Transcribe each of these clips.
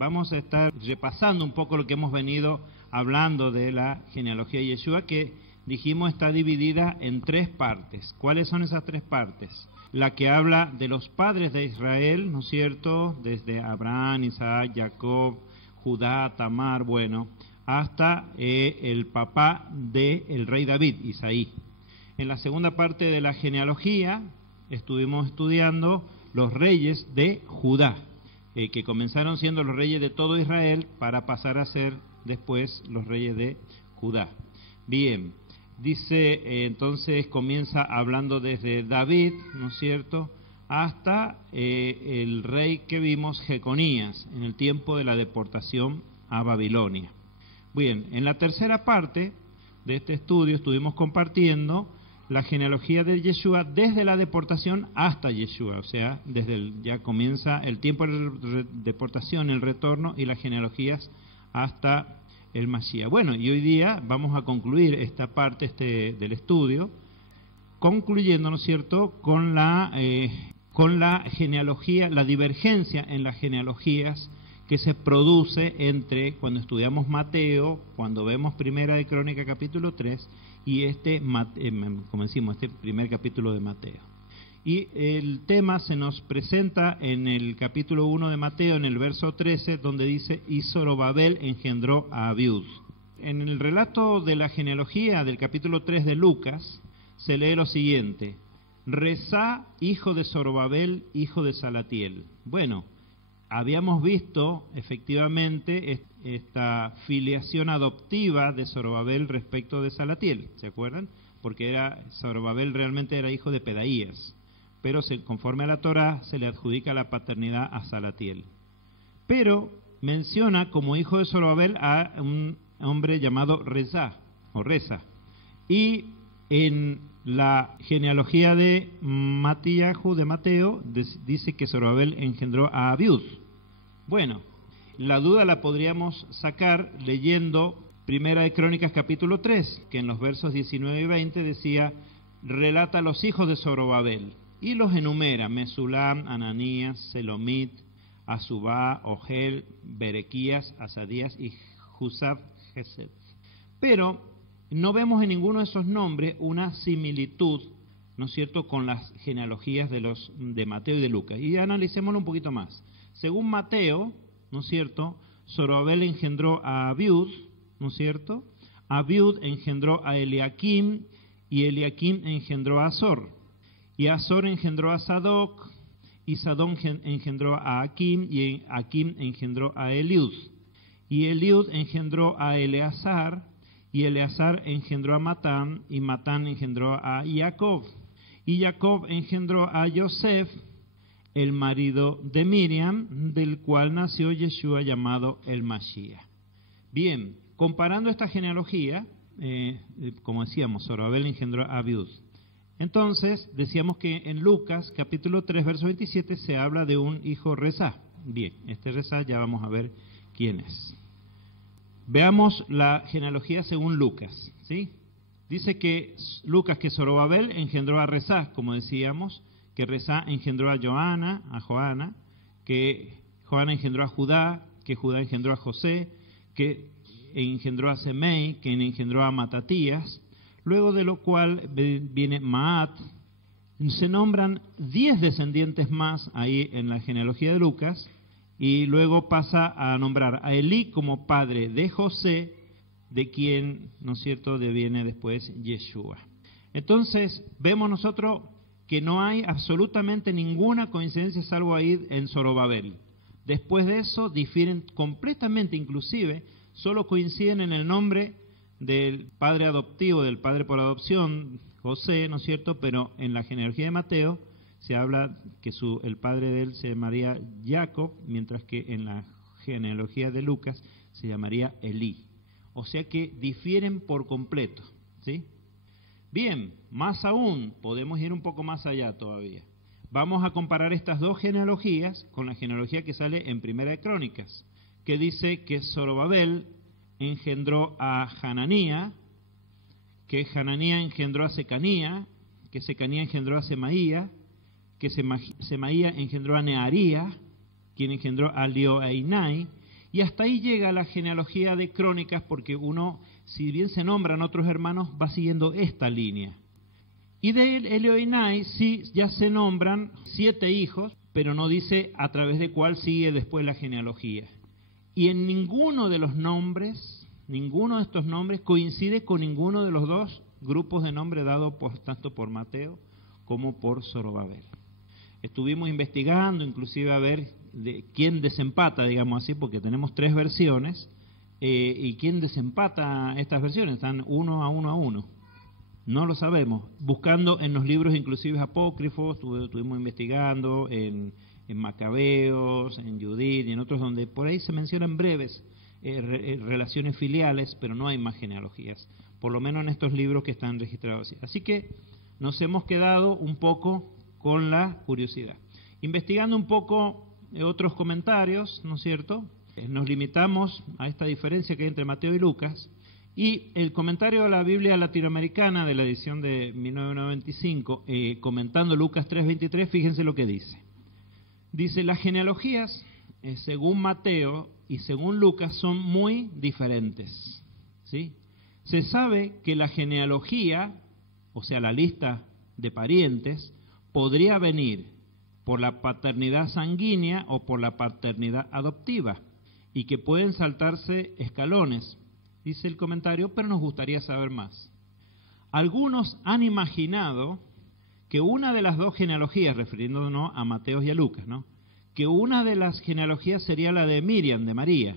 Vamos a estar repasando un poco lo que hemos venido hablando de la genealogía de Yeshua, que dijimos está dividida en 3 partes. ¿Cuáles son esas 3 partes? La que habla de los padres de Israel, ¿no es cierto? Desde Abraham, Isaac, Jacob, Judá, Tamar, bueno, hasta el papá del rey David, Isaí. En la segunda parte de la genealogía estuvimos estudiando los reyes de Judá, que comenzaron siendo los reyes de todo Israel para pasar a ser después los reyes de Judá. Bien, dice, entonces comienza hablando desde David, ¿no es cierto?, hasta el rey que vimos, Jeconías, en el tiempo de la deportación a Babilonia. Bien, en la tercera parte de este estudio estuvimos compartiendo la genealogía de Yeshua desde la deportación hasta Yeshua, o sea, ya comienza el tiempo de deportación, el retorno y las genealogías hasta el Mashiach. Bueno, y hoy día vamos a concluir esta parte del estudio, concluyendo, ¿no es cierto?, con la genealogía, la divergencia en las genealogías que se produce entre cuando estudiamos Mateo, cuando vemos Primera de Crónica capítulo 3 y como decimos, este primer capítulo de Mateo. Y el tema se nos presenta en el capítulo 1 de Mateo, en el verso 13, donde dice, y Zorobabel engendró a Abiud. En el relato de la genealogía del capítulo 3 de Lucas, se lee lo siguiente, Rezá, hijo de Zorobabel, hijo de Salatiel. Bueno, habíamos visto efectivamente esta filiación adoptiva de Zorobabel respecto de Salatiel, ¿se acuerdan? Porque Zorobabel realmente era hijo de Pedaías, pero conforme a la Torá se le adjudica la paternidad a Salatiel. Pero menciona como hijo de Zorobabel a un hombre llamado Rezá, o Reza, y en la genealogía de Matíahu, de Mateo, dice que Zorobabel engendró a Abiud. Bueno, la duda la podríamos sacar leyendo Primera de Crónicas capítulo 3, que en los versos 19 y 20 decía, relata a los hijos de Zorobabel, y los enumera, Mesulam, Ananías, Selomit, Azubá, Ogel, Berequías, Asadías y Jusab Gesed. Pero no vemos en ninguno de esos nombres una similitud, ¿no es cierto?, con las genealogías de Mateo y de Lucas. Y analicémoslo un poquito más. Según Mateo, ¿no es cierto?, Zorobabel engendró a Abiud, ¿no es cierto? Abiud engendró a Eliakim, y Eliakim engendró a Azor. Y Azor engendró a Sadoc, y Sadoc engendró a Akim, y Akim engendró a Eliud. Y Eliud engendró a Eleazar, y Eleazar engendró a Matán, y Matán engendró a Jacob. Y Jacob engendró a Yosef, el marido de Miriam, del cual nació Yeshua llamado el Mashiach. Bien, comparando esta genealogía, como decíamos, Zorobabel engendró a Abiud. Entonces, decíamos que en Lucas, capítulo 3, verso 27, se habla de un hijo Rezá. Bien, este Rezá ya vamos a ver quién es. Veamos la genealogía según Lucas, ¿sí? Dice que Lucas que Zorobabel engendró a Rezá, como decíamos, que Rezá engendró a Joana, que Joana engendró a Judá, que Judá engendró a José, que engendró a Semei, que engendró a Matatías, luego de lo cual viene Maat. Se nombran 10 descendientes más ahí en la genealogía de Lucas, y luego pasa a nombrar a Elí como padre de José, de quien, ¿no es cierto?, deviene después Yeshua. Entonces, vemos nosotros que no hay absolutamente ninguna coincidencia salvo ahí en Zorobabel. Después de eso difieren completamente, inclusive solo coinciden en el nombre del padre adoptivo, del padre por adopción, José, ¿no es cierto?, pero en la genealogía de Mateo se habla que el padre de él se llamaría Jacob, mientras que en la genealogía de Lucas se llamaría Elí. O sea que difieren por completo, ¿sí? Bien, más aún, podemos ir un poco más allá todavía. Vamos a comparar estas dos genealogías con la genealogía que sale en Primera de Crónicas, que dice que Zorobabel engendró a Hananía, que Hananía engendró a Secanía, que Secanía engendró a Semaía, que Semaía engendró a Nearía, quien engendró a Lioainai, Y hasta ahí llega la genealogía de Crónicas, porque uno, si bien se nombran otros hermanos, va siguiendo esta línea. Y de Elioenai sí ya se nombran 7 hijos, pero no dice a través de cuál sigue después la genealogía. Y en ninguno de los nombres, ninguno de estos nombres coincide con ninguno de los 2 grupos de nombre dados tanto por Mateo como por Zorobabel. Estuvimos investigando, inclusive a ver de quién desempata, digamos así, porque tenemos 3 versiones, y quién desempata estas versiones, están 1 a 1. No lo sabemos. Buscando en los libros inclusive apócrifos, estuvimos investigando en Macabeos, en Judith y en otros donde por ahí se mencionan breves relaciones filiales, pero no hay más genealogías, por lo menos en estos libros que están registrados. Así que nos hemos quedado un poco con la curiosidad. Investigando un poco otros comentarios, ¿no es cierto? Nos limitamos a esta diferencia que hay entre Mateo y Lucas, y el comentario de la Biblia latinoamericana de la edición de 1995, comentando Lucas 3:23, fíjense lo que dice. Dice, las genealogías, según Mateo y según Lucas, son muy diferentes, ¿sí? Se sabe que la genealogía, o sea, la lista de parientes, podría venir por la paternidad sanguínea o por la paternidad adoptiva, y que pueden saltarse escalones, dice el comentario, pero nos gustaría saber más. Algunos han imaginado que una de las 2 genealogías, refiriéndonos a Mateo y a Lucas, ¿no?, que una de las genealogías sería la de Miriam, de María,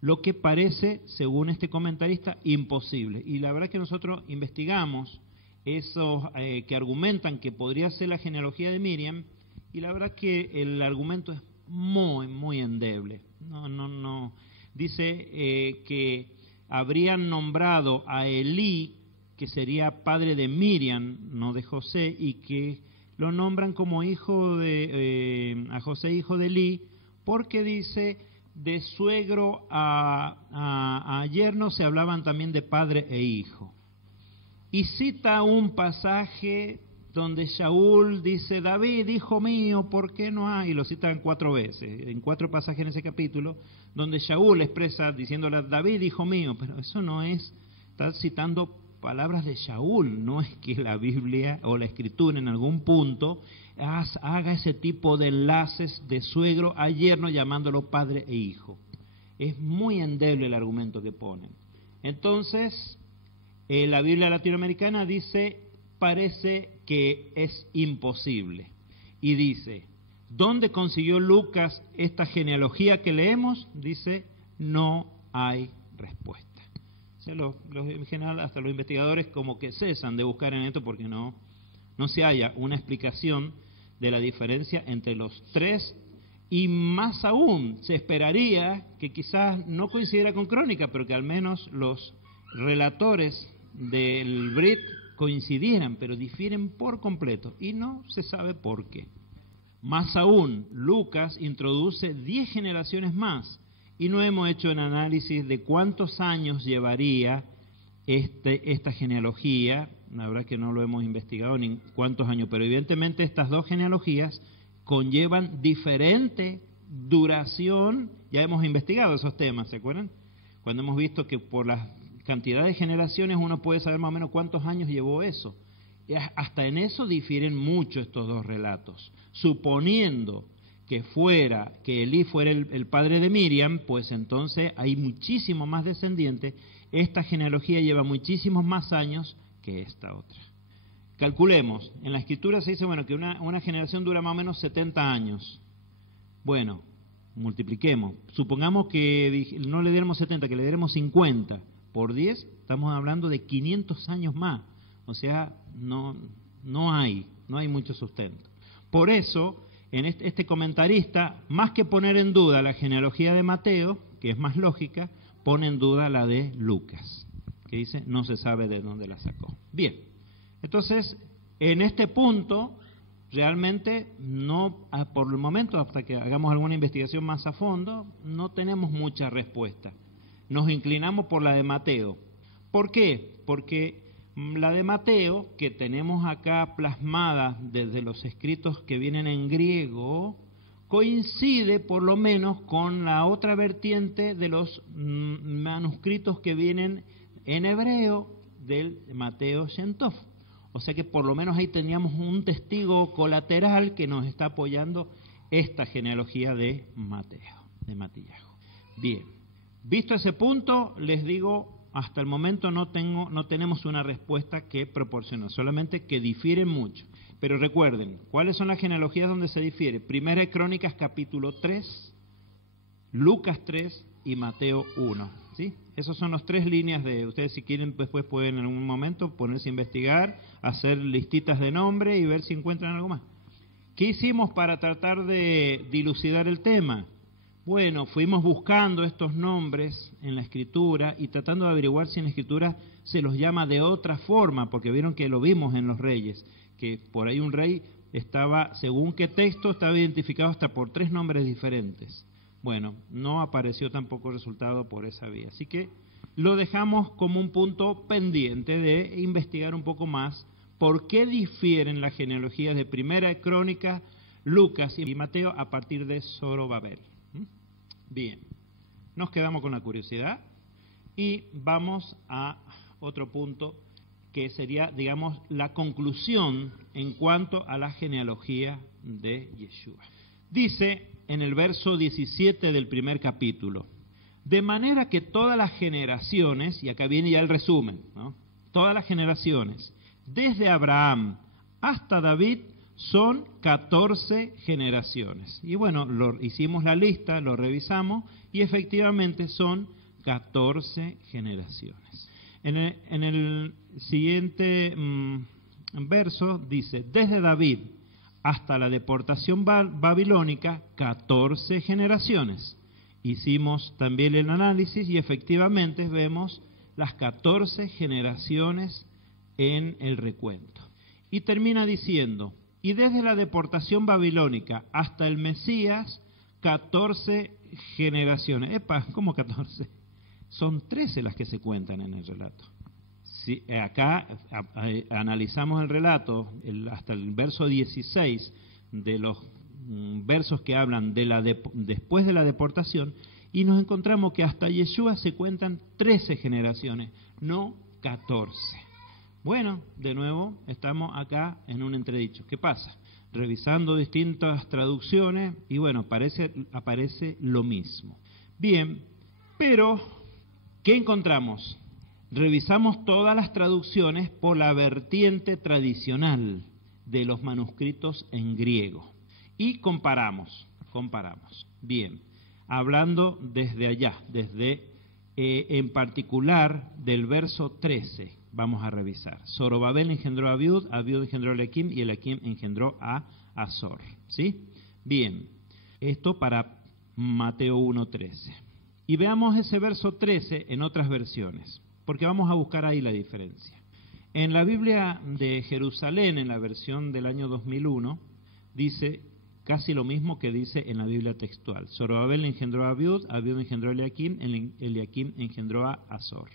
lo que parece, según este comentarista, imposible. Y la verdad que nosotros investigamos esos que argumentan que podría ser la genealogía de Miriam, y la verdad que el argumento es muy endeble. No. Dice que habrían nombrado a Elí, que sería padre de Miriam, no de José, y que lo nombran como hijo de a José, hijo de Elí, porque dice de suegro a yerno se hablaban también de padre e hijo. Y cita un pasaje donde Shaul dice, David, hijo mío, ¿por qué no hay? Y lo citan 4 veces, en 4 pasajes en ese capítulo, donde Shaul expresa diciéndole, David, hijo mío, pero eso no es, está citando palabras de Shaul, no es que la Biblia o la Escritura en algún punto haga ese tipo de enlaces de suegro a yerno llamándolo padre e hijo. Es muy endeble el argumento que ponen. Entonces, la Biblia latinoamericana dice, parece que es imposible. Y dice, ¿dónde consiguió Lucas esta genealogía que leemos? Dice, no hay respuesta. En general, hasta los investigadores como que cesan de buscar en esto porque no se halla una explicación de la diferencia entre los 3, y más aún se esperaría que quizás no coincidiera con Crónica, pero que al menos los relatores del Brit coincidieran, pero difieren por completo y no se sabe por qué. Más aún, Lucas introduce 10 generaciones más y no hemos hecho un análisis de cuántos años llevaría esta genealogía. La verdad que no lo hemos investigado ni cuántos años, pero evidentemente estas 2 genealogías conllevan diferente duración. Ya hemos investigado esos temas, ¿se acuerdan? Cuando hemos visto que por la cantidad de generaciones uno puede saber más o menos cuántos años llevó eso. Y hasta en eso difieren mucho estos 2 relatos. Suponiendo que Elí fuera el padre de Miriam, pues entonces hay muchísimo más descendientes. Esta genealogía lleva muchísimos más años que esta otra. Calculemos, en la Escritura se dice que una generación dura más o menos 70 años. Bueno, multipliquemos. Supongamos que no le diéramos 70, que le diéramos 50 por 10, estamos hablando de 500 años más. O sea, no hay mucho sustento. Por eso, en este comentarista, más que poner en duda la genealogía de Mateo, que es más lógica, pone en duda la de Lucas, que dice, no se sabe de dónde la sacó. Bien, entonces, en este punto, realmente no, por el momento, hasta que hagamos alguna investigación más a fondo, no tenemos mucha respuesta. Nos inclinamos por la de Mateo. ¿Por qué? Porque la de Mateo, que tenemos acá plasmada desde los escritos que vienen en griego, coincide por lo menos con la otra vertiente de los manuscritos que vienen en hebreo del Mateo Shem Tov. O sea que por lo menos ahí teníamos un testigo colateral que nos está apoyando esta genealogía de Mateo, de Matillahu. Bien, visto ese punto, les digo, hasta el momento no tenemos una respuesta que proporciona, solamente que difieren mucho. Pero recuerden, ¿cuáles son las genealogías donde se difiere? Primera de Crónicas capítulo 3, Lucas 3 y Mateo 1. ¿Sí? Esas son las tres líneas de... Ustedes si quieren después pueden en algún momento ponerse a investigar, hacer listitas de nombre y ver si encuentran algo más. ¿Qué hicimos para tratar de dilucidar el tema? Bueno, fuimos buscando estos nombres en la Escritura y tratando de averiguar si en la Escritura se los llama de otra forma, porque vieron que lo vimos en los reyes, que por ahí un rey estaba, según qué texto, estaba identificado hasta por 3 nombres diferentes. Bueno, no apareció tampoco resultado por esa vía. Así que lo dejamos como un punto pendiente de investigar un poco más por qué difieren las genealogías de Primera de Crónicas, Lucas y Mateo a partir de Zorobabel. Bien, nos quedamos con la curiosidad y vamos a otro punto que sería, digamos, la conclusión en cuanto a la genealogía de Yeshua. Dice en el verso 17 del primer capítulo, de manera que todas las generaciones, y acá viene ya el resumen, ¿no? Todas las generaciones, desde Abraham hasta David, son 14 generaciones. Y bueno, hicimos la lista, lo revisamos, y efectivamente son 14 generaciones. En el siguiente verso dice, desde David hasta la deportación babilónica, 14 generaciones. Hicimos también el análisis y efectivamente vemos las 14 generaciones en el recuento. Y termina diciendo, y desde la deportación babilónica hasta el Mesías, 14 generaciones. Epa, ¿cómo 14? Son 13 las que se cuentan en el relato. Si acá analizamos el relato hasta el verso 16 de los versos que hablan de después de la deportación y nos encontramos que hasta Yeshua se cuentan 13 generaciones, no 14. Bueno, de nuevo estamos acá en un entredicho. ¿Qué pasa? Revisando distintas traducciones y bueno, aparece lo mismo. Bien, pero ¿qué encontramos? Revisamos todas las traducciones por la vertiente tradicional de los manuscritos en griego y comparamos. Bien, hablando desde allá, en particular del verso 13, vamos a revisar. Zorobabel engendró a Abiud engendró a Eliakim y Eliakim engendró a Azor. ¿Sí? Bien, esto para Mateo 1:13. Y veamos ese verso 13 en otras versiones, porque vamos a buscar ahí la diferencia. En la Biblia de Jerusalén, en la versión del año 2001, dice casi lo mismo que dice en la Biblia textual. Zorobabel engendró a Abiud engendró a Eliakim engendró a Azor.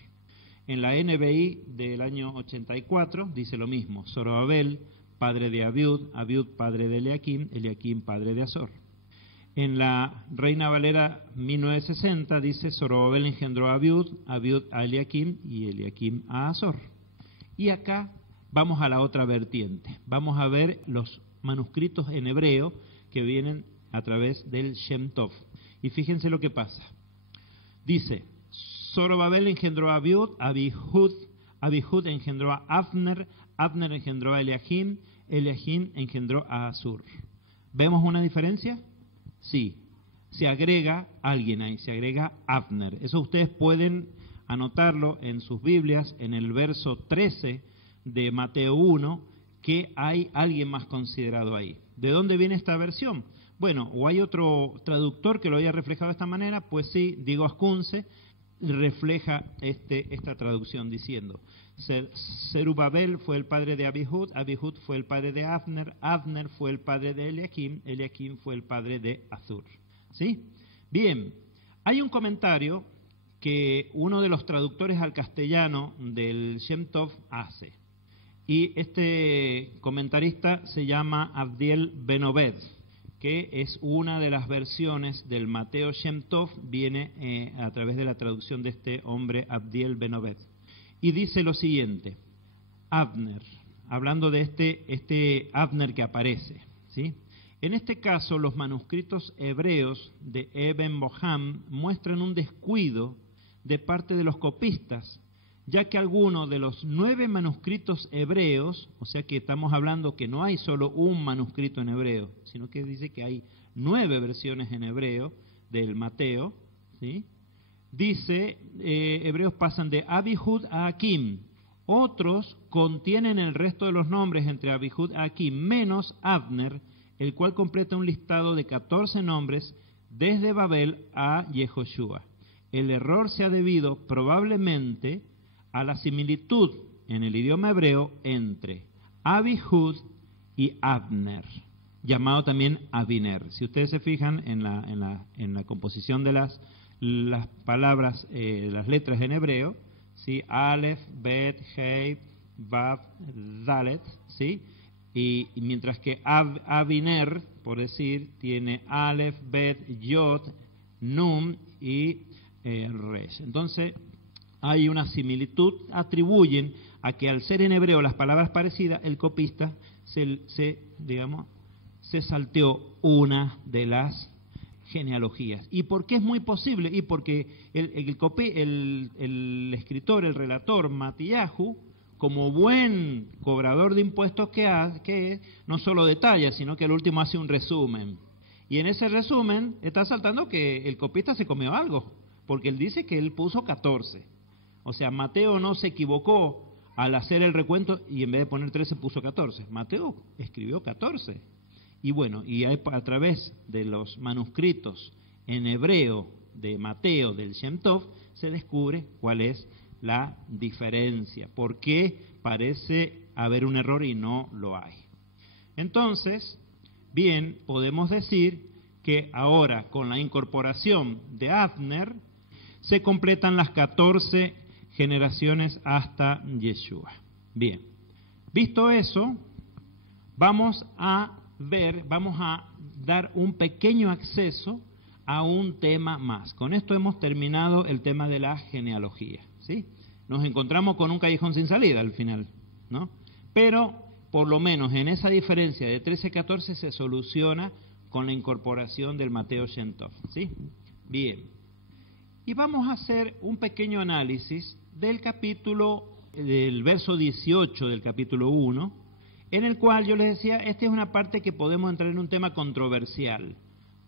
En la NBI del año 84 dice lo mismo. Zorobabel, padre de Abiud padre de Eliakim padre de Azor. En la Reina Valera 1960 dice Zorobabel engendró a Abiud a Eliakim y Eliakim a Azor. Y acá vamos a la otra vertiente. Vamos a ver los manuscritos en hebreo que vienen a través del Shem Tov. Y fíjense lo que pasa. Dice, Zorobabel engendró a Abihud engendró a Avner engendró a Eliakim engendró a Azur. ¿Vemos una diferencia? Sí, se agrega alguien ahí, se agrega Avner. Eso ustedes pueden anotarlo en sus Biblias, en el verso 13 de Mateo 1, que hay alguien más considerado ahí. ¿De dónde viene esta versión? Bueno, o hay otro traductor que lo haya reflejado de esta manera, pues sí, Diego Ascunce refleja esta traducción diciendo, Zerubabel fue el padre de Abihud fue el padre de Avner fue el padre de Eliakim fue el padre de Azur. ¿Sí? Bien, hay un comentario que uno de los traductores al castellano del Shem Tov hace. Y este comentarista se llama Abdiel Ben Obed, que es una de las versiones del Mateo Shem Tov, viene a través de la traducción de este hombre Abdiel Ben Obed. Y dice lo siguiente: Abner, hablando de este Abner que aparece, ¿sí? En este caso, los manuscritos hebreos de Eben Boham muestran un descuido de parte de los copistas, ya que algunos de los 9 manuscritos hebreos, o sea que estamos hablando que no hay solo un manuscrito en hebreo, sino que dice que hay 9 versiones en hebreo del Mateo, ¿sí? Dice, hebreos pasan de Abihud a Akim. Otros contienen el resto de los nombres entre Abihud y Akim, menos Abner, el cual completa un listado de 14 nombres desde Babel a Yehoshua. El error se ha debido probablemente a la similitud en el idioma hebreo entre Abihud y Abner, llamado también Abiner. Si ustedes se fijan en la composición de las palabras, las letras en hebreo, ¿sí? Aleph, Bet, Hei, Vav, Dalet, ¿sí? Y mientras que Abiner, por decir, tiene Aleph, Bet, Yod, Nun y Resh. Entonces, hay una similitud, atribuyen a que al ser en hebreo las palabras parecidas, el copista se salteó una de las genealogías. ¿Y por qué es muy posible? Y porque el escritor, el relator, Matillahu, como buen cobrador de impuestos que no solo detalla, sino que al último hace un resumen. Y en ese resumen está saltando que el copista se comió algo, porque él dice que él puso 14. O sea, Mateo no se equivocó al hacer el recuento y en vez de poner 13 puso 14. Mateo escribió 14. Y bueno, y a través de los manuscritos en hebreo de Mateo, del Shem Tov, se descubre cuál es la diferencia, por qué parece haber un error y no lo hay. Entonces, bien, podemos decir que ahora con la incorporación de Abner se completan las 14 generaciones hasta Yeshua. Bien, visto eso, vamos a dar un pequeño acceso a un tema más. Con esto hemos terminado el tema de la genealogía, ¿sí? Nos encontramos con un callejón sin salida al final, ¿no? Pero, por lo menos en esa diferencia de 13-14 se soluciona con la incorporación del Mateo Shem Tov, ¿sí? Bien. Y vamos a hacer un pequeño análisis del verso 18 del capítulo 1, en el cual yo les decía, esta es una parte que podemos entrar en un tema controversial.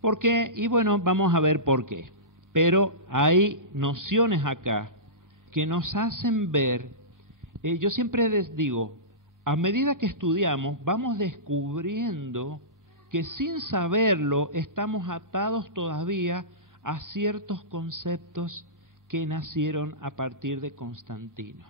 ¿Por qué? Y bueno, vamos a ver por qué. Pero hay nociones acá que nos hacen ver, yo siempre les digo, a medida que estudiamos, vamos descubriendo que sin saberlo estamos atados todavía a ciertos conceptos que nacieron a partir de Constantino.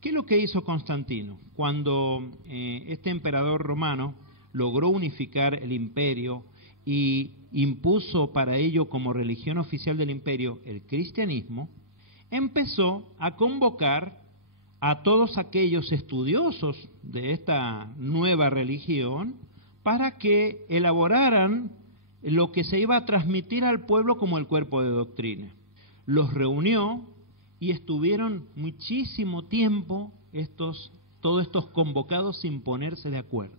¿Qué es lo que hizo Constantino? Cuando este emperador romano logró unificar el imperio y impuso para ello como religión oficial del imperio el cristianismo, empezó a convocar a todos aquellos estudiosos de esta nueva religión para que elaboraran lo que se iba a transmitir al pueblo como el cuerpo de doctrina. Los reunió y estuvieron muchísimo tiempo todos estos convocados sin ponerse de acuerdo.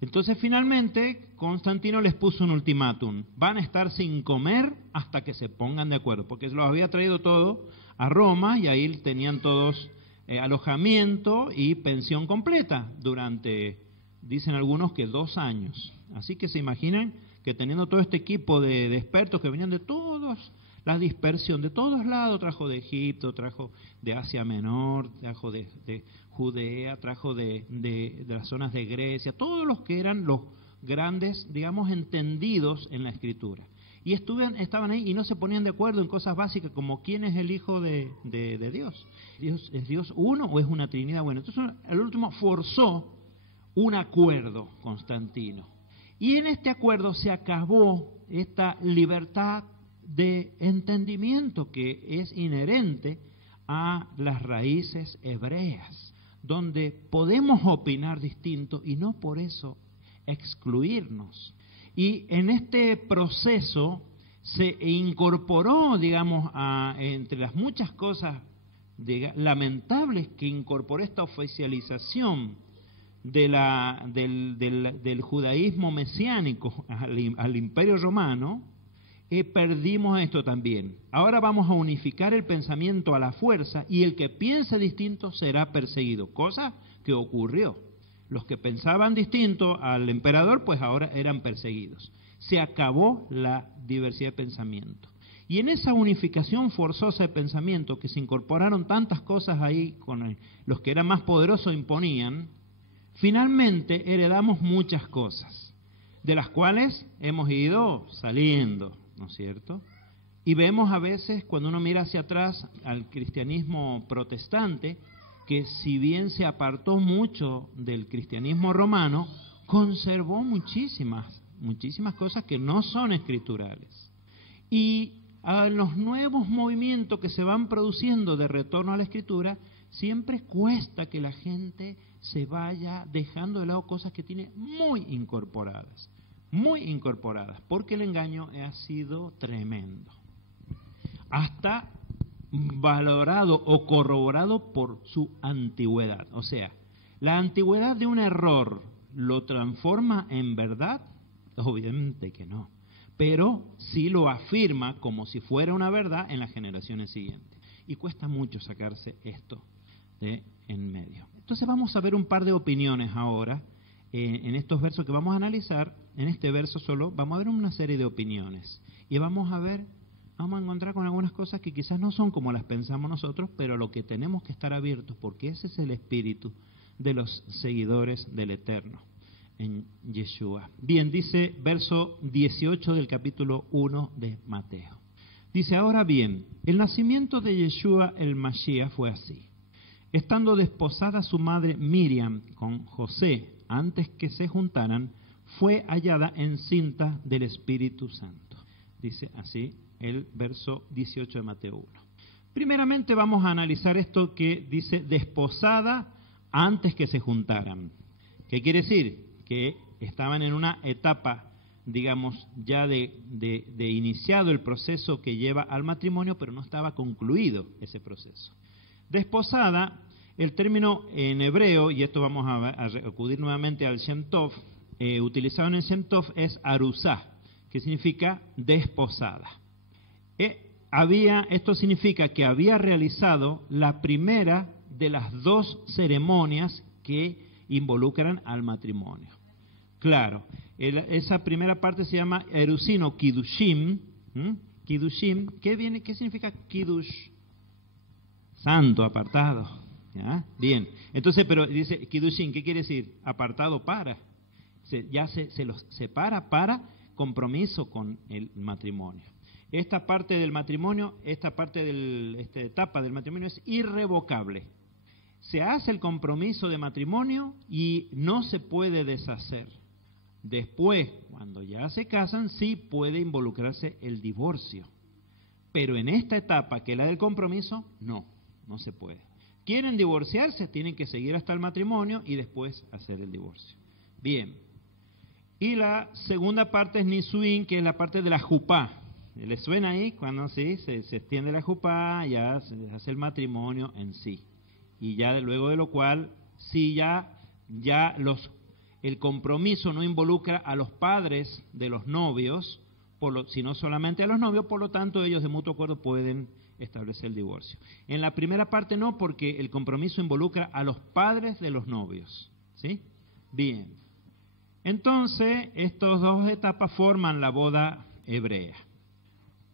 Entonces finalmente Constantino les puso un ultimátum: van a estar sin comer hasta que se pongan de acuerdo, porque los había traído todo a Roma y ahí tenían todos alojamiento y pensión completa durante, dicen algunos, que 2 años. Así que se imaginan que teniendo todo este equipo de expertos que venían de todos, la dispersión de todos lados, trajo de Egipto, trajo de Asia Menor, trajo de Judea, trajo de las zonas de Grecia, todos los que eran los grandes, digamos, entendidos en la Escritura. Y estaban ahí y no se ponían de acuerdo en cosas básicas como quién es el Hijo de Dios. ¿Es Dios uno o es una Trinidad? Bueno, entonces al último forzó un acuerdo Constantino. Y en este acuerdo se acabó esta libertad de entendimiento que es inherente a las raíces hebreas, donde podemos opinar distinto y no por eso excluirnos. Y en este proceso se incorporó, digamos, entre las muchas cosas lamentables que incorporó esta oficialización del judaísmo mesiánico al Imperio Romano, perdimos esto también. Ahora vamos a unificar el pensamiento a la fuerza y el que piense distinto será perseguido, cosa que ocurrió. Los que pensaban distinto al emperador, pues ahora eran perseguidos. Se acabó la diversidad de pensamiento. Y en esa unificación forzosa de pensamiento, que se incorporaron tantas cosas ahí, con los que eran más poderosos imponían, finalmente heredamos muchas cosas, de las cuales hemos ido saliendo, ¿no es cierto? Y vemos a veces, cuando uno mira hacia atrás al cristianismo protestante, que si bien se apartó mucho del cristianismo romano, conservó muchísimas cosas que no son escriturales. Y a los nuevos movimientos que se van produciendo de retorno a la escritura, siempre cuesta que la gente se vaya dejando de lado cosas que tiene muy incorporadas, porque el engaño ha sido tremendo. Hasta valorado o corroborado por su antigüedad. O sea, la antigüedad de un error lo transforma en verdad, obviamente que no, pero sí lo afirma como si fuera una verdad en las generaciones siguientes. Y cuesta mucho sacarse esto de en medio. Entonces vamos a ver un par de opiniones ahora, en estos versos que vamos a analizar. En este verso solo vamos a ver una serie de opiniones y vamos a encontrar con algunas cosas que quizás no son como las pensamos nosotros, pero lo que tenemos que estar abiertos, porque ese es el espíritu de los seguidores del Eterno en Yeshua. Bien, dice verso 18 del capítulo 1 de Mateo. Dice, ahora bien, el nacimiento de Yeshua el Mashiach fue así. Estando desposada su madre Miriam con José, antes que se juntaran, fue hallada encinta del Espíritu Santo. Dice así el verso 18 de Mateo 1. Primeramente vamos a analizar esto que dice desposada antes que se juntaran. ¿Qué quiere decir? Que estaban en una etapa, digamos, ya de iniciado el proceso que lleva al matrimonio, pero no estaba concluido ese proceso. Desposada, el término en hebreo, y esto vamos a acudir nuevamente al Shem Tov, utilizado en el Shem Tov es arusá, que significa desposada. Esto significa que había realizado la primera de las dos ceremonias que involucran al matrimonio. Claro, esa primera parte se llama erusino kiddushim. Kiddushim, ¿qué significa kiddush? Santo, apartado. ¿Ya? Bien, entonces, pero dice kiddushim, ¿qué quiere decir? Apartado para. Se los separa para compromiso con el matrimonio. Esta parte del matrimonio, esta etapa del matrimonio es irrevocable. Se hace el compromiso de matrimonio y no se puede deshacer. Después, cuando ya se casan, sí puede involucrarse el divorcio. Pero en esta etapa, que es la del compromiso, no se puede. Quieren divorciarse, tienen que seguir hasta el matrimonio y después hacer el divorcio. Bien. Y la segunda parte es Nisuín, que es la parte de la jupá. ¿Les suena ahí? Cuando sí, se extiende la jupá, ya se hace el matrimonio en sí. Y ya luego de lo cual, sí el compromiso no involucra a los padres de los novios, sino solamente a los novios, por lo tanto ellos de mutuo acuerdo pueden establecer el divorcio. En la primera parte no, porque el compromiso involucra a los padres de los novios. ¿Sí? Bien. Entonces, estas dos etapas forman la boda hebrea.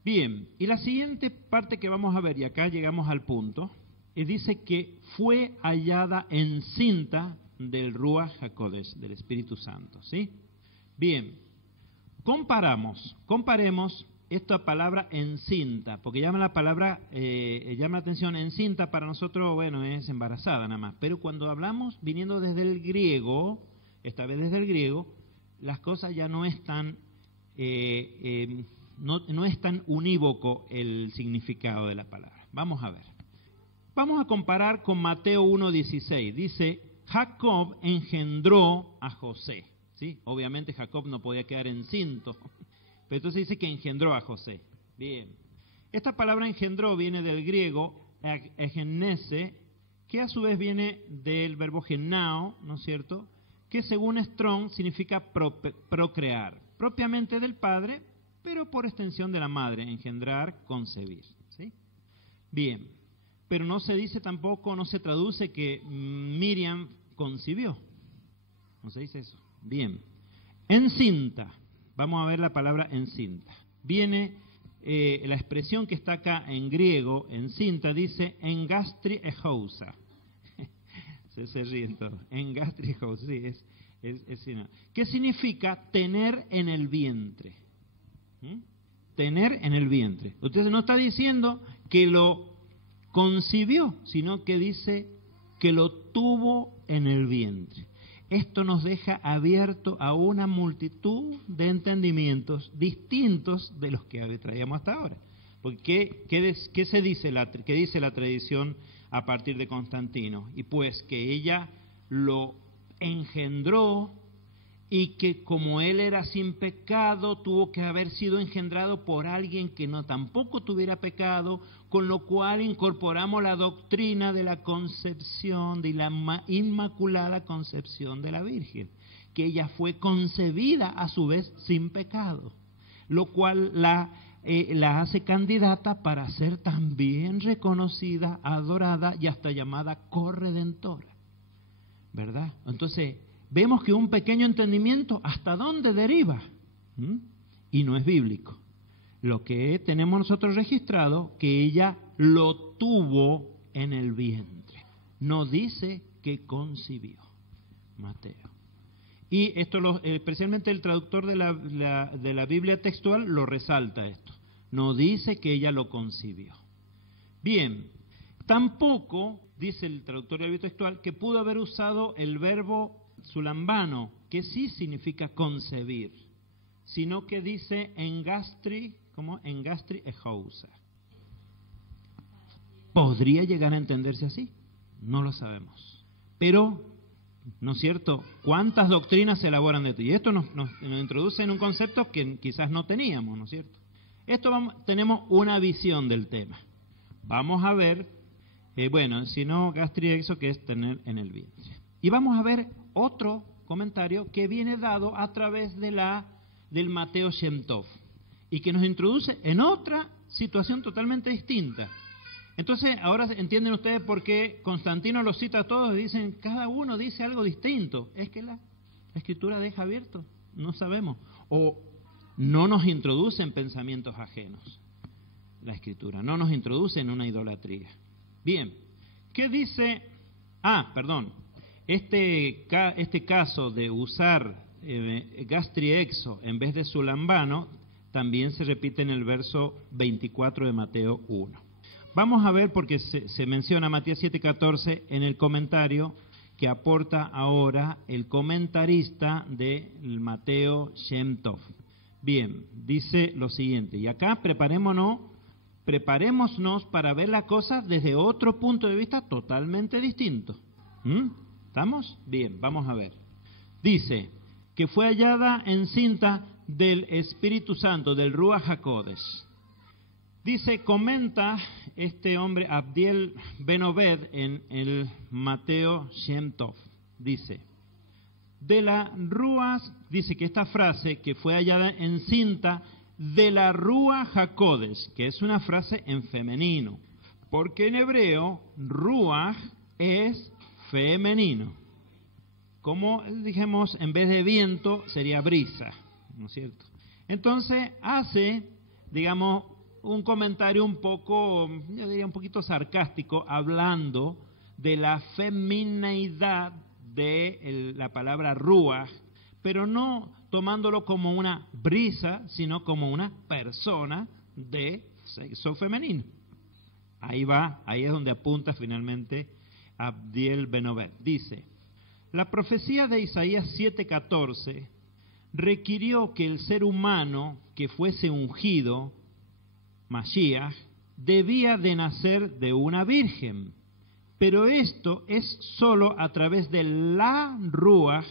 Bien, y la siguiente parte que vamos a ver, y acá llegamos al punto, dice que fue hallada encinta del Ruach HaKodesh, del Espíritu Santo, ¿sí? Bien, comparemos esta palabra encinta, porque llama la atención, encinta para nosotros, bueno, es embarazada nada más, pero cuando hablamos viniendo desde el griego, esta vez desde el griego, las cosas ya no es tan no es tan unívoco el significado de la palabra. Vamos a ver. Vamos a comparar con Mateo 1:16. Dice, Jacob engendró a José. ¿sí? Obviamente Jacob no podía quedar encinto, pero entonces dice que engendró a José. Bien. Esta palabra engendró viene del griego egenese, que a su vez viene del verbo genao, ¿no es cierto?, que según Strong significa procrear, propiamente del padre, pero por extensión de la madre, engendrar, concebir, ¿sí? Bien, pero no se dice tampoco, no se traduce que Miriam concibió, no se dice eso. Bien, encinta, vamos a ver la palabra encinta, viene la expresión que está acá en griego, encinta, dice engastri ejousa. Se ríen todos. Engastri ejousa, sí, ¿qué significa tener en el vientre? Tener en el vientre. Usted no está diciendo que lo concibió, sino que dice que lo tuvo en el vientre. Esto nos deja abierto a una multitud de entendimientos distintos de los que traíamos hasta ahora. Porque ¿qué se dice qué dice la tradición a partir de Constantino? Y pues que ella lo engendró y que como él era sin pecado, tuvo que haber sido engendrado por alguien que no tampoco tuviera pecado, con lo cual incorporamos la doctrina de la concepción, de la inmaculada concepción de la Virgen, que ella fue concebida a su vez sin pecado, lo cual la hace candidata para ser también reconocida, adorada y hasta llamada corredentora, ¿verdad? Entonces, vemos que un pequeño entendimiento, ¿hasta dónde deriva? Y no es bíblico. Lo que tenemos nosotros registrado, que ella lo tuvo en el vientre. No dice que concibió. Mateo. Y esto, especialmente el traductor de la Biblia textual, lo resalta esto. No dice que ella lo concibió. Bien, tampoco, dice el traductor de la Biblia textual, que pudo haber usado el verbo sulambano, que sí significa concebir, sino que dice engastri, como engastri ejousa. ¿Podría llegar a entenderse así? No lo sabemos. Pero, ¿no es cierto?, ¿cuántas doctrinas se elaboran de esto? Y esto nos introduce en un concepto que quizás no teníamos, ¿no es cierto? Tenemos una visión del tema. Vamos a ver, si no, gastriexo, que es tener en el vientre. Y vamos a ver otro comentario que viene dado a través del Mateo Shem Tov y que nos introduce en otra situación totalmente distinta. Entonces, ahora entienden ustedes por qué Constantino los cita a todos y dicen, cada uno dice algo distinto. Es que la Escritura deja abierto, no sabemos. O no nos introduce en pensamientos ajenos. La Escritura no nos introduce en una idolatría. Bien, ¿qué dice? Este caso de usar gastriexo en vez de sulambano también se repite en el verso 24 de Mateo 1. Vamos a ver, porque se menciona Matías 7:14 en el comentario que aporta ahora el comentarista de Mateo Shem Tov. Bien, dice lo siguiente, y acá preparémonos para ver la cosa desde otro punto de vista totalmente distinto. ¿Estamos? Bien, vamos a ver. Dice que fue hallada encinta del Espíritu Santo, del Ruach HaKodesh. Dice, comenta este hombre Abdiel Ben Obed en el Mateo Shem Tov. Dice, de la Ruach, dice que esta frase que fue hallada encinta de la Ruach HaKodesh, que es una frase en femenino, porque en hebreo Ruach es femenino. Como dijimos, en vez de viento sería brisa, ¿no es cierto? Entonces hace, digamos, un comentario un poco, yo diría un poquito sarcástico, hablando de la femineidad de la palabra ruach, pero no tomándolo como una brisa, sino como una persona de sexo femenino. Ahí es donde apunta finalmente Abdiel Ben Obed. Dice, la profecía de Isaías 7:14 requirió que el ser humano que fuese ungido, Mashiach, debía de nacer de una virgen. Pero esto es solo a través de la Ruach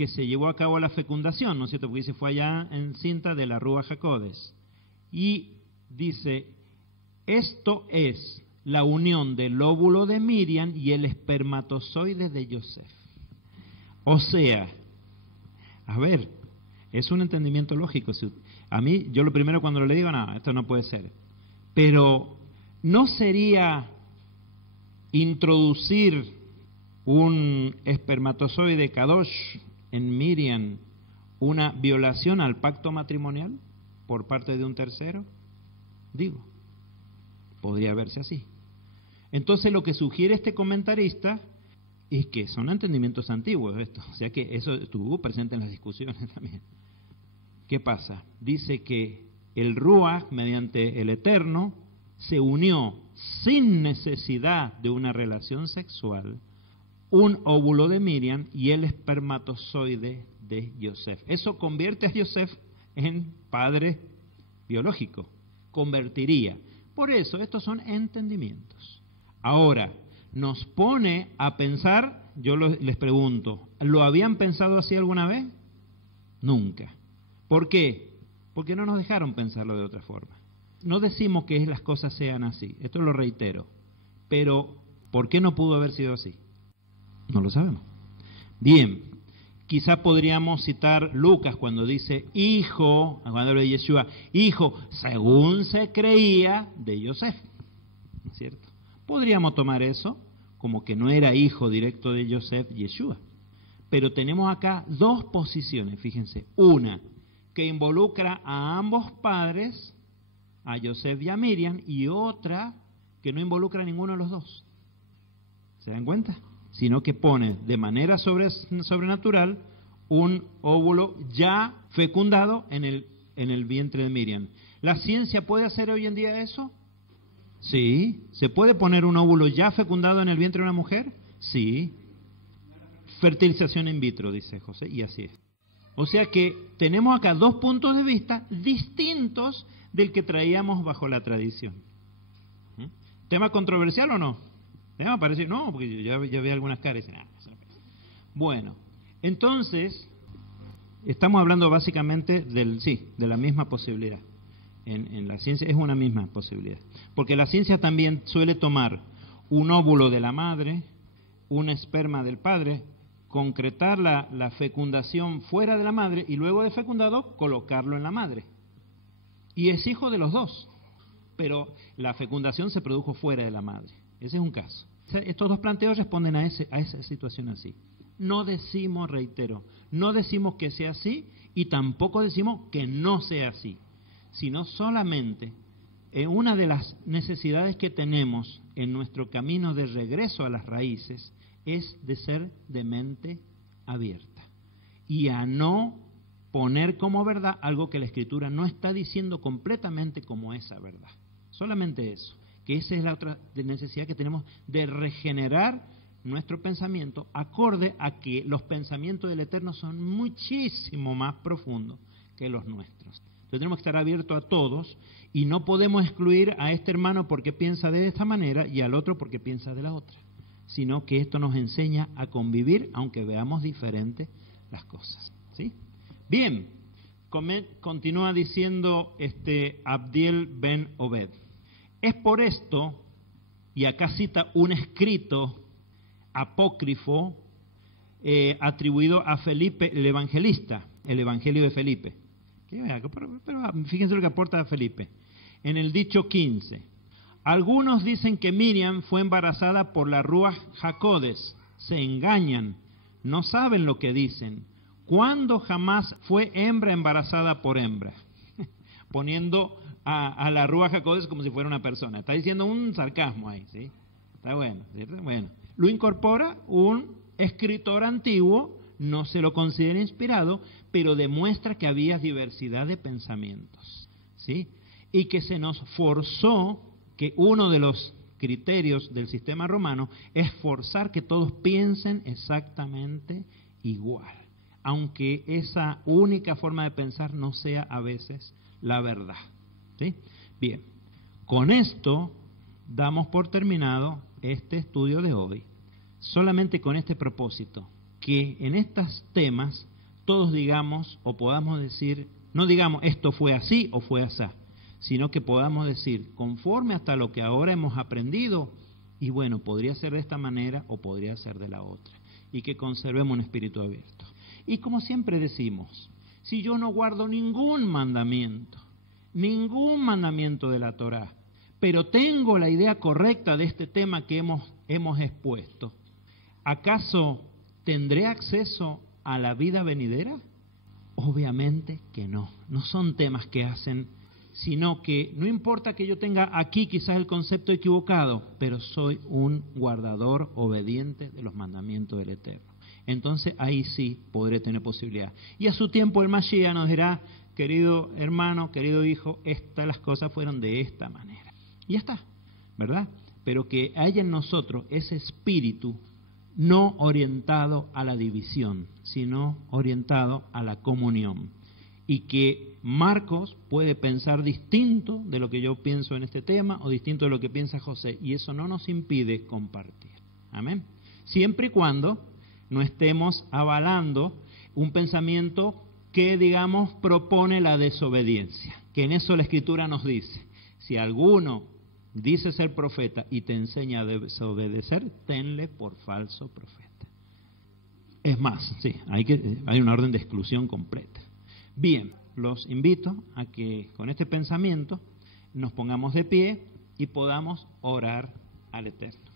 que se llevó a cabo la fecundación, ¿no es cierto? Porque dice, fue allá en cinta de la Ruach HaKodesh. Y dice, esto es la unión del óvulo de Miriam y el espermatozoide de Yosef. O sea, a ver, es un entendimiento lógico. A mí, yo lo primero cuando lo digo, no, esto no puede ser. Pero, ¿no sería introducir un espermatozoide Kadosh en Miriam una violación al pacto matrimonial por parte de un tercero? Digo, podría verse así. Entonces lo que sugiere este comentarista es que son entendimientos antiguos esto, o sea que eso estuvo presente en las discusiones también. ¿Qué pasa? Dice que el Ruach, mediante el Eterno, se unió sin necesidad de una relación sexual, un óvulo de Miriam y el espermatozoide de Yosef. Eso convierte a Yosef en padre biológico, convertiría. Por eso, estos son entendimientos. Ahora, nos pone a pensar, yo les pregunto, ¿lo habían pensado así alguna vez? Nunca. ¿Por qué? Porque no nos dejaron pensarlo de otra forma. No decimos que las cosas sean así, esto lo reitero, pero ¿por qué no pudo haber sido así? No lo sabemos. Bien, quizá podríamos citar Lucas cuando dice hijo, cuando habla de Yeshua, hijo, según se creía de Yosef, ¿no es cierto? Podríamos tomar eso como que no era hijo directo de Yosef, Yeshua. Pero tenemos acá dos posiciones, fíjense. Una, que involucra a ambos padres, a Yosef y a Miriam, y otra que no involucra a ninguno de los dos. ¿Se dan cuenta? Sino que pone de manera sobrenatural un óvulo ya fecundado en el vientre de Miriam. ¿La ciencia puede hacer hoy en día eso? Sí. ¿Se puede poner un óvulo ya fecundado en el vientre de una mujer? Sí. Fertilización in vitro, dice José, y así es. O sea que tenemos acá dos puntos de vista distintos del que traíamos bajo la tradición. ¿Tema controversial o no? ¿Tema para decir? No, porque ya vi algunas caras y dicen, bueno, entonces, estamos hablando básicamente de la misma posibilidad. En la ciencia es una misma posibilidad. Porque la ciencia también suele tomar un óvulo de la madre, un esperma del padre, concretar la fecundación fuera de la madre y luego de fecundado colocarlo en la madre. Y es hijo de los dos, pero la fecundación se produjo fuera de la madre. Ese es un caso. Estos dos planteos responden a esa situación así. No decimos, reitero, no decimos que sea así y tampoco decimos que no sea así, sino solamente una de las necesidades que tenemos en nuestro camino de regreso a las raíces es de ser de mente abierta y a no poner como verdad algo que la Escritura no está diciendo completamente como esa verdad. Solamente eso, que esa es la otra necesidad que tenemos de regenerar nuestro pensamiento acorde a que los pensamientos del Eterno son muchísimo más profundos que los nuestros. Entonces tenemos que estar abiertos a todos y no podemos excluir a este hermano porque piensa de esta manera y al otro porque piensa de la otra, sino que esto nos enseña a convivir aunque veamos diferentes las cosas. ¿Sí? Bien, continúa diciendo Abdiel ben Obed. Es por esto, y acá cita un escrito apócrifo atribuido a Felipe el evangelista, el Evangelio de Felipe. Pero fíjense lo que aporta a Felipe. En el dicho 15, algunos dicen que Miriam fue embarazada por la Ruach HaKodesh. Se engañan, no saben lo que dicen. ¿Cuándo jamás fue hembra embarazada por hembra? Poniendo a la Ruach HaKodesh como si fuera una persona. Está diciendo un sarcasmo ahí, ¿sí? Está bueno, ¿cierto? Bueno. Lo incorpora un escritor antiguo, no se lo considera inspirado, pero demuestra que había diversidad de pensamientos, ¿sí? Y que se nos forzó, que uno de los criterios del sistema romano es forzar que todos piensen exactamente igual, aunque esa única forma de pensar no sea a veces la verdad, ¿sí? Bien, con esto damos por terminado este estudio de hoy, solamente con este propósito, que en estos temas todos digamos o podamos decir, no digamos esto fue así o fue así, sino que podamos decir, conforme hasta lo que ahora hemos aprendido, y bueno, podría ser de esta manera o podría ser de la otra, y que conservemos un espíritu abierto. Y como siempre decimos, si yo no guardo ningún mandamiento de la Torá, pero tengo la idea correcta de este tema que hemos expuesto, ¿acaso tendré acceso a la vida venidera? Obviamente que no. No son temas que hacen, sino que no importa que yo tenga aquí quizás el concepto equivocado, pero soy un guardador obediente de los mandamientos del Eterno. Entonces ahí sí podré tener posibilidad. Y a su tiempo el Mashiach nos dirá, querido hermano, querido hijo, las cosas fueron de esta manera. Y ya está, ¿verdad? Pero que haya en nosotros ese espíritu no orientado a la división, sino orientado a la comunión. Y que Marcos puede pensar distinto de lo que yo pienso en este tema o distinto de lo que piensa José. Y eso no nos impide compartir. Amén. Siempre y cuando no estemos avalando un pensamiento que, digamos, propone la desobediencia. Que en eso la Escritura nos dice, si alguno dice ser profeta y te enseña a desobedecer, tenle por falso profeta. Es más, sí, hay una orden de exclusión completa. Bien, los invito a que con este pensamiento nos pongamos de pie y podamos orar al Eterno.